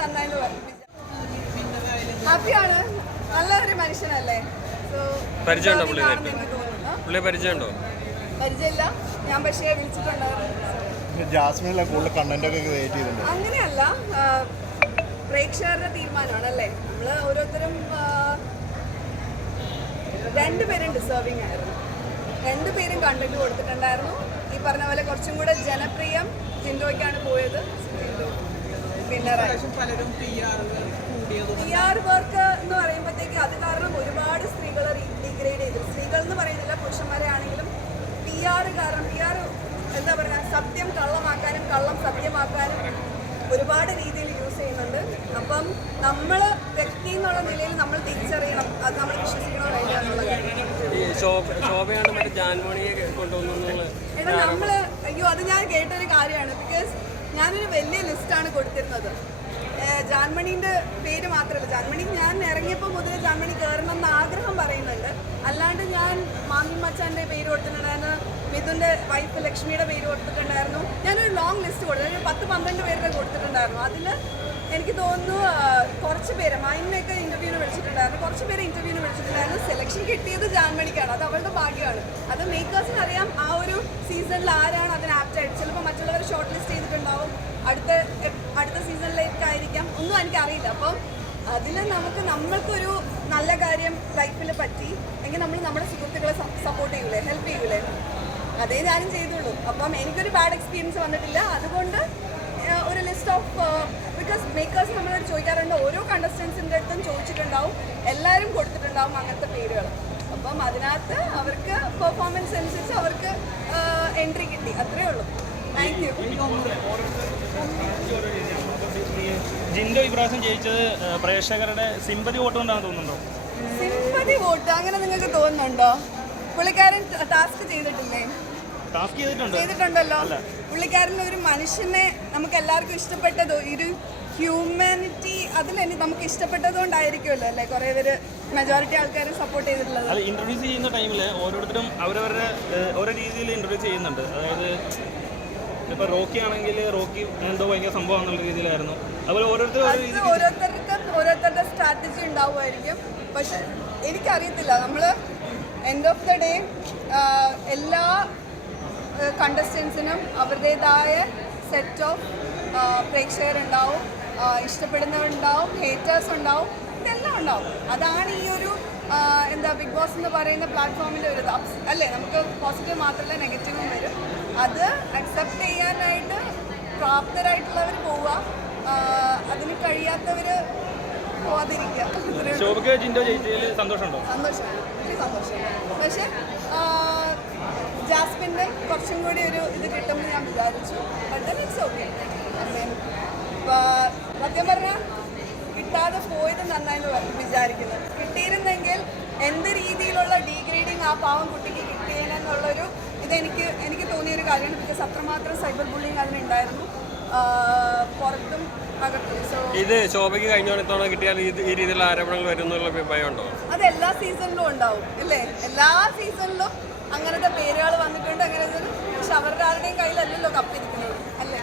നന്നായിട്ട് ഹാപ്പിയാണ്. നല്ലൊരു മനുഷ്യനല്ലേ? So, പരിചയമുണ്ടോ. ആ? പുള്ളിയെ പരിചയമുണ്ടോ? പരിചയമില്ല. ഞാൻ പക്ഷേ വിളിച്ചിട്ടുണ്ടായിരുന്നു ജാസ്മിനിലെ കൂടുതൽ കണ്ടന്റ് ഒക്കെ ക്രിയേറ്റ് ചെയ്തിട്ടുണ്ട്? അങ്ങനെയല്ല പ്രേക്ഷകരുടെ തീരുമാനമാണ് അല്ലേ നമ്മൾ ഓരോരുത്തരും രണ്ടുപേരും ഡിസേർവിംഗ് ആയിരുന്നു. രണ്ടുപേരും കണ്ടന്റ് കൊടുത്തിട്ടുണ്ടായിരുന്നു. ഈ പറഞ്ഞ പോലെ കുറച്ചും കൂടെ ജനപ്രിയം ജിൻഡോയ്ക്കാണ് പോയത്. ജിൻഡോ പി ആർ വർക്ക് എന്ന് പറയുമ്പോഴത്തേക്ക് അത് കാരണം ഒരുപാട് സ്ത്രീകളെ ഡിഗ്രേഡ് ചെയ്തു. സ്ത്രീകൾ എന്ന് പറയുന്നില്ല പുരുഷന്മാരെ ആണെങ്കിലും പി ആർ കാരണം പി ആർ എന്താ പറയുക സത്യം കള്ളമാക്കാനും കള്ളം സത്യമാക്കാനും ഒരുപാട് രീതിയിൽ യൂസ് ചെയ്യുന്നുണ്ട്. അപ്പം നമ്മൾ വ്യക്തി എന്നുള്ള നിലയിൽ നമ്മൾ തിരിച്ചറിയണം. അത് നമ്മൾ വിശ്വസിക്കണോ വേണ്ട എന്നുള്ള കാര്യം ഈ ശോഭ ശോഭയാണ് മറ്റേ ജാൻമണിയെ കൊണ്ടുവന്നുള്ള എടാ നമ്മൾ അയ്യോ അത് ഞാൻ കേട്ടൊരു കാര്യമാണ്. ബിക്കോസ് ഞാനൊരു വലിയ ലിസ്റ്റാണ് കൊടുത്തിരുന്നത്. ജാൻമണീന്റെ പേര് മാത്രമല്ല. ജാൻമണി ഞാൻ ഇറങ്ങിയപ്പോൾ മുതൽ ജാൻമണി കയറണം എന്ന് ആഗ്രഹം പറയുന്നുണ്ട്. അല്ലാണ്ട് ഞാൻ മാമി മച്ചാന്റെ പേര് കൊടുത്തിട്ടുണ്ടായിരുന്നു മിഥുന്റെ വൈഫ് ലക്ഷ്മിയുടെ പേര് കൊടുത്തിട്ടുണ്ടായിരുന്നു. ഞാനൊരു ലോങ് ലിസ്റ്റ് കൊടുത്തു. ഒരു പത്ത് പന്ത്രണ്ട് പേരുടെ കൊടുത്തിട്ടുണ്ടായിരുന്നു. അതിൽ എനിക്ക് തോന്നുന്നു കുറച്ച് പേര് മൈനിനെയൊക്കെ ഇന്റർവ്യൂവിന് വിളിച്ചിട്ടുണ്ടായിരുന്നു. കുറച്ച് പേര് ഇന്റർവ്യൂവിന് വിളിച്ചിട്ടുണ്ടായിരുന്നു. സെലക്ഷൻ കിട്ടിയത് ജാൻമണിക്കാണ്. അത് അവളുടെ ഭാഗ്യമാണ്. അത് ഒരു സീസണിൽ ആരാണ് അതിന് ആപ്റ്റ് ആയിട്ട്? ചിലപ്പോൾ മറ്റുള്ളവർ ഷോർട്ട് ലിസ്റ്റ് ചെയ്തിട്ടുണ്ടാവും. അടുത്ത അടുത്ത സീസണിലേക്ക് ആയിരിക്കാം ഒന്നും എനിക്കറിയില്ല. അപ്പം അതിൽ നമുക്ക് നമ്മൾക്കൊരു നല്ല കാര്യം ലൈഫിൽ പറ്റി. എങ്കിൽ നമ്മൾ നമ്മുടെ സുഹൃത്തുക്കളെ സപ്പോർട്ട് ചെയ്യൂലേ? ഹെൽപ്പ് ചെയ്യൂലേ? അതേ ഞാനും ചെയ്തുള്ളൂ അപ്പം എനിക്കൊരു ബാഡ് എക്സ്പീരിയൻസ് വന്നിട്ടില്ല. അതുകൊണ്ട് ഒരു ലിസ്റ്റ് ഓഫ് ബിക്കോസ് മേക്കേഴ്സ് നമ്മളോട് ചോദിക്കാറുണ്ട്. ഓരോ കണ്ടസ്റ്റൻസിന്റെ അടുത്തും ചോദിച്ചിട്ടുണ്ടാവും. എല്ലാവരും കൊടുത്തിട്ടുണ്ടാവും അങ്ങനത്തെ പേരുകൾ അപ്പം അതിനകത്ത് അവർക്ക് പെർഫോമൻസ് അനുസരിച്ച് അവർക്ക് എൻട്രി കിട്ടി. അത്രേ ഉള്ളൂ. താങ്ക് യു ജിൻഡോ ഇപ്രാവശ്യം ജയിച്ചത് പ്രേക്ഷകരുടെ സിമ്പതി വോട്ട് കൊണ്ടാണ് തോന്നുന്നുണ്ടോ? സിമ്പതി വോട്ട് അങ്ങനെ നിങ്ങൾക്ക് തോന്നുന്നുണ്ടോ? പുള്ളിക്കാരൻ ടാസ്ക് ചെയ്തിട്ടില്ലേ? ചെയ്തിട്ടുണ്ടല്ലോ. പുള്ളിക്കാരൻ ഒരു മനുഷ്യനെ നമുക്ക് എല്ലാവർക്കും ഇഷ്ടപ്പെട്ടത് ഒരു ഹ്യൂമാനിറ്റി അതിൽ നമുക്ക് ഇഷ്ടപ്പെട്ടത് കൊണ്ടായിരിക്കുമല്ലോ അല്ലേ? കുറെ പേര് മെജോറിറ്റി ആൾക്കാരും സപ്പോർട്ട് ചെയ്തിട്ടുള്ളത്. അത് ഇൻട്രൊഡ്യൂസ് ചെയ്യുന്ന ടൈമിൽ ഓരോരുത്തരും അവരവരുടെ ഓരോ രീതിയിൽ ഇൻട്രൊഡ്യൂസ് ചെയ്യുന്നുണ്ട്. അതായത് ഇപ്പൊ റോക്കി ആണെങ്കിൽ റോക്കി എന്തോ ഭയങ്കര സംഭവം എന്നുള്ള രീതിയിലായിരുന്നു. അതുപോലെ ഓരോരുത്തരും ഓരോരുത്തർക്കും ഓരോരുത്തരുടെ സ്ട്രാറ്റജി ഉണ്ടാവുമായിരിക്കും. പക്ഷെ എനിക്കറിയത്തില്ല. നമ്മൾ എൻഡ് ഓഫ് ദ ഡേ എല്ലാ കണ്ടസ്റ്റൻസിനും അവരുടേതായ സെറ്റ് ഓഫ് പ്രേക്ഷകരുണ്ടാവും. ഇഷ്ടപ്പെടുന്നവരുണ്ടാവും ഹേറ്റേഴ്സ് ഉണ്ടാവും ഇതെല്ലാം ഉണ്ടാവും. അതാണ് ഈ ഒരു എന്താ ബിഗ് ബോസ് എന്ന് പറയുന്ന പ്ലാറ്റ്ഫോമിന്റെ ഒരു അപ്സ് അല്ലേ നമുക്ക് പോസിറ്റീവ് മാത്രമല്ല നെഗറ്റീവും വരും. അത് അക്സെപ്റ്റ് ചെയ്യാനായിട്ട് പ്രാപ്തരായിട്ടുള്ളവർ പോവുക. അതിന് കഴിയാത്തവർ പോവാതിരിക്കുക. സന്തോഷം സന്തോഷമുണ്ടോ? സന്തോഷമാണ് ഒത്തിരി പക്ഷേ ജാസ്മിന്റെ കുറച്ചും കൂടി ഒരു ഇത് കിട്ടുമെന്ന് ഞാൻ വിചാരിച്ചു. ബട്ട് ഇറ്റ്സ് ഓക്കെ സത്യം പറഞ്ഞാൽ കിട്ടാതെ പോയത് നന്നായെന്ന് വിചാരിക്കുന്നു. കിട്ടിയിരുന്നെങ്കിൽ എന്ത് രീതിയിലുള്ള ഡീഗ്രേഡിങ് ആ പാവം കുട്ടിക്ക് കിട്ടിയേനെന്നുള്ളൊരു ഇതെനിക്ക് എനിക്ക് തോന്നിയ ഒരു കാര്യമാണ്. ബിക്കോസ് അത്രമാത്രം സൈബർ ബുള്ളിങ് അതിനുണ്ടായിരുന്നു. പുറത്തും ഇത് ശോഭയ്ക്ക് കഴിഞ്ഞ തവണ കിട്ടിയാൽ ഈ രീതിയിലുള്ള ആരോപണങ്ങൾ വരും എന്നുള്ള ഭയമുണ്ടോ അത് എല്ലാ സീസണിലും ഉണ്ടാവും അല്ലേ എല്ലാ സീസണിലും അങ്ങനത്തെ പേരുകൾ വന്നിട്ടുണ്ട് അങ്ങനെ ഇത് പക്ഷെ അവരുടെ ആരുടെയും കയ്യിലല്ലല്ലോ കപ്പിരിക്കുന്നത്. അല്ലേ?